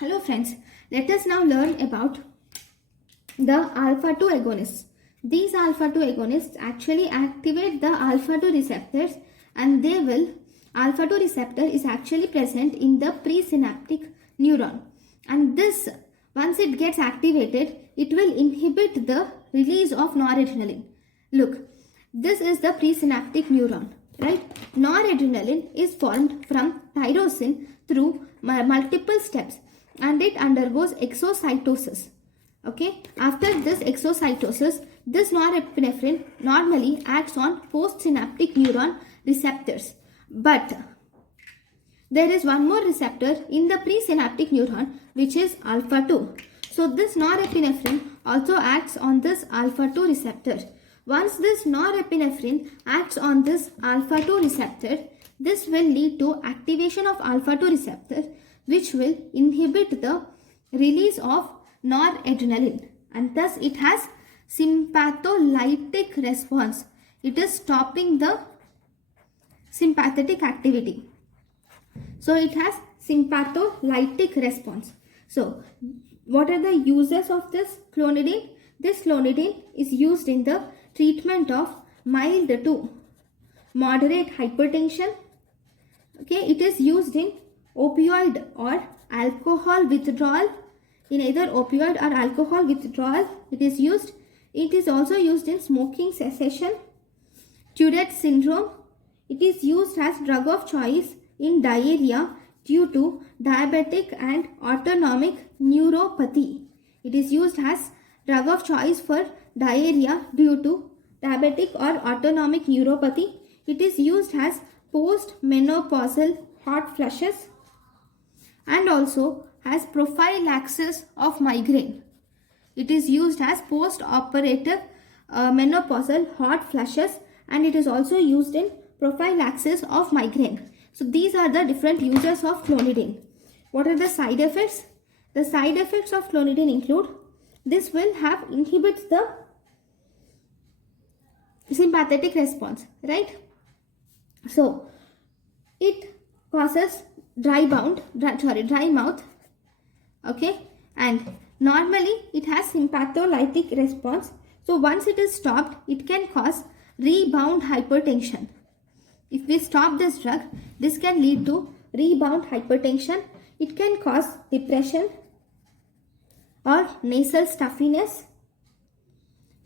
Hello friends, let us now learn about the alpha 2 agonists. These alpha 2 agonists actually activate the alpha 2 receptors, and alpha 2 receptor is actually present in the presynaptic neuron, and this, once it gets activated, it will inhibit the release of noradrenaline. Look, this is the presynaptic neuron, right? Noradrenaline is formed from tyrosine through multiple steps, and it undergoes exocytosis. Okay, after this exocytosis, this norepinephrine normally acts on postsynaptic neuron receptors, but there is one more receptor in the presynaptic neuron, which is alpha 2. So this norepinephrine also acts on this alpha 2 receptor. Once this norepinephrine acts on this alpha 2 receptor, this will lead to activation of alpha 2 receptor, which will inhibit the release of noradrenaline, and thus it has sympatholytic response. It is stopping the sympathetic activity. So it has sympatholytic response. So what are the uses of this clonidine? This clonidine is used in the treatment of mild to moderate hypertension. Okay, it is used in opioid or alcohol withdrawal. In either opioid or alcohol withdrawal, it is used. It is also used in smoking cessation, Tourette syndrome. It is used as drug of choice in diarrhea due to diabetic and autonomic neuropathy. It is used as drug of choice for diarrhea due to diabetic or autonomic neuropathy. It is used as post-menopausal hot flushes, and also as prophylaxis of migraine. It is used as post-operative menopausal hot flushes, and it is also used in prophylaxis of migraine. So these are the different uses of clonidine. What are the side effects? The side effects of clonidine include, this will inhibits the sympathetic response, right? So it causes dry mouth, okay, and normally it has sympatholytic response. So once it is stopped, it can cause rebound hypertension. If we stop this drug, this can lead to rebound hypertension. It can cause depression or nasal stuffiness.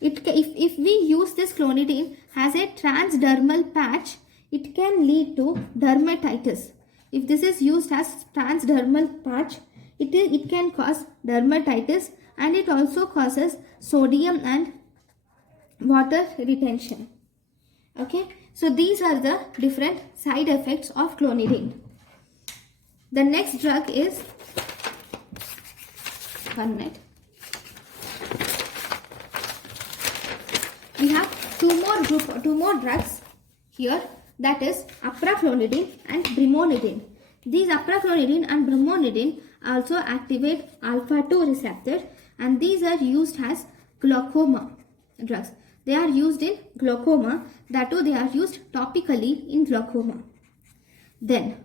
If we use this clonidine as a transdermal patch, it can lead to dermatitis. If this is used as transdermal patch, it can cause dermatitis, and it also causes sodium and water retention. Okay, so these are the different side effects of clonidine. The next drug is we have two more drugs here, that is apraclonidine and brimonidine. These apraclonidine and brimonidine also activate alpha 2 receptor, and these are used as glaucoma drugs. They are used in glaucoma, that too they are used topically in glaucoma. Then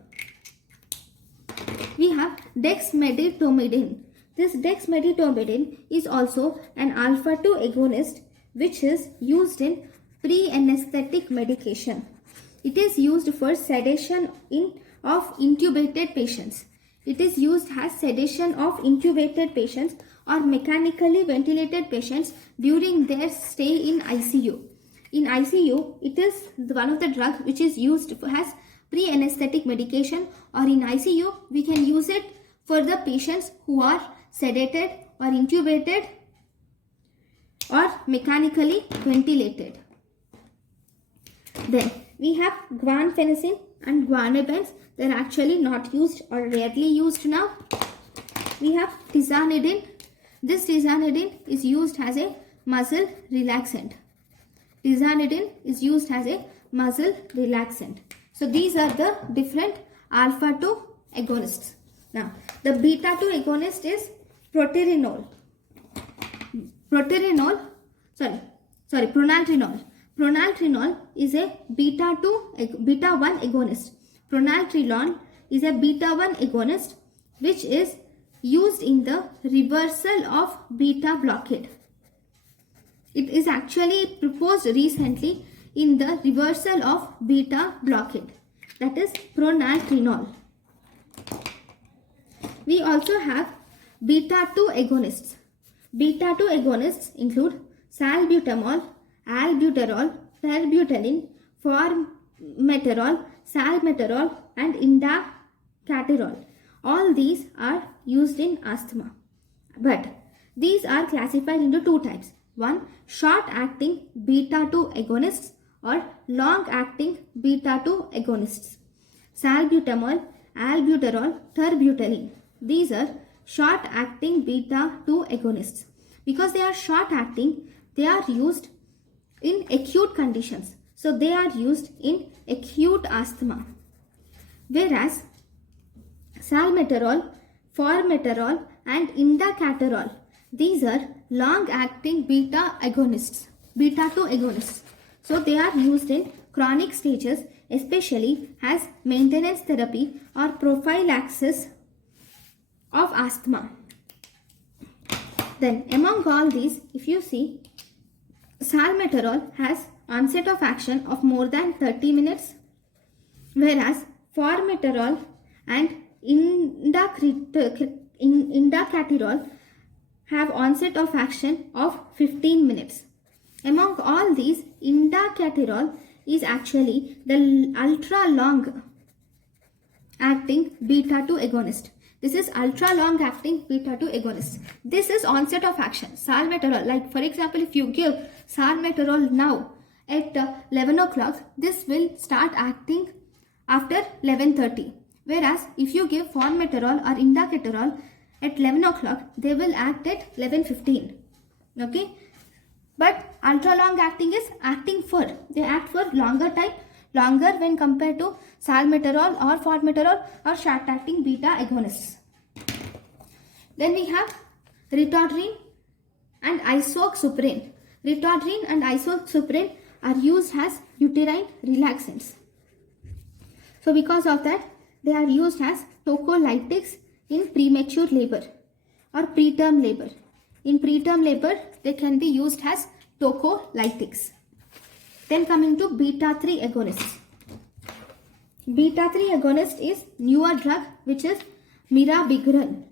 we have dexmedetomidine. This dexmedetomidine is also an alpha 2 agonist, which is used in pre-anesthetic medication. It is used for sedation of intubated patients. It is used as sedation of intubated patients or mechanically ventilated patients during their stay in ICU. In ICU, it is one of the drugs which is used as pre-anesthetic medication, or in ICU, we can use it for the patients who are sedated or intubated or mechanically ventilated. Then we have guanfacine and guanabans. They are actually not used or rarely used now. We have tizanidine. This tizanidine is used as a muscle relaxant. Tizanidine is used as a muscle relaxant. So these are the different alpha 2 agonists. Now the beta 2 agonist is pronaltrinol. Pronaltrinol is a beta 1 agonist. Pronaltrinol is a beta 1 agonist which is used in the reversal of beta blockade. It is actually proposed recently in the reversal of beta blockade, that is pronaltrenol. We also have beta 2 agonists. Beta 2 agonists include salbutamol, albuterol, terbutaline, formoterol, salmeterol and indacaterol. All these are used in asthma. But these are classified into two types. One, short-acting beta-2 agonists or long-acting beta-2 agonists. Salbutamol, albuterol, terbutaline. These are short-acting beta-2 agonists. Because they are short-acting, they are used in acute conditions. So they are used in acute asthma. Whereas salmeterol, formoterol and indacaterol, these are long-acting beta agonists, beta-2 agonists. So they are used in chronic stages, especially as maintenance therapy or prophylaxis of asthma. Then among all these, if you see, salmeterol has onset of action of more than 30 minutes, whereas formoterol and indacaterol have onset of action of 15 minutes. Among all these, indacaterol is actually the ultra long acting beta-2 agonist. This is ultra long acting beta-2 agonist. This is onset of action. Salmeterol, like for example, if you give salmeterol now at 11 o'clock, this will start acting after 11:30. Whereas if you give formoterol or indacaterol at 11 o'clock, they will act at 11:15. Okay. But ultra long acting is acting for, they act for longer time, longer when compared to salmeterol or formoterol or short acting beta agonists. Then we have ritodrine and isoxsuprine. Ritodrine and isoxsuprine are used as uterine relaxants. So because of that, they are used as tocolytics in premature labor or preterm labor. In preterm labor, they can be used as tocolytics. Then coming to beta-3 agonists. Beta-3 agonist is newer drug which is mirabegron.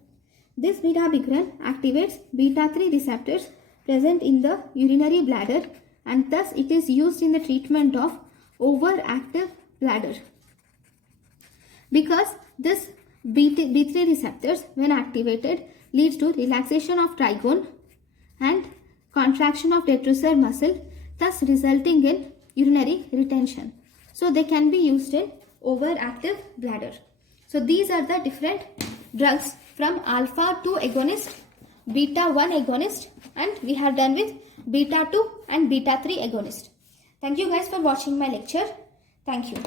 This mirabegron activates beta-3 receptors present in the urinary bladder and thus it is used in the treatment of overactive bladder. Because this B3 receptors when activated leads to relaxation of trigone and contraction of detrusor muscle, thus resulting in urinary retention. So they can be used in overactive bladder. So these are the different drugs from alpha 2 agonist, beta 1 agonist, and we have done with beta 2 and beta 3 agonist. Thank you guys for watching my lecture. Thank you.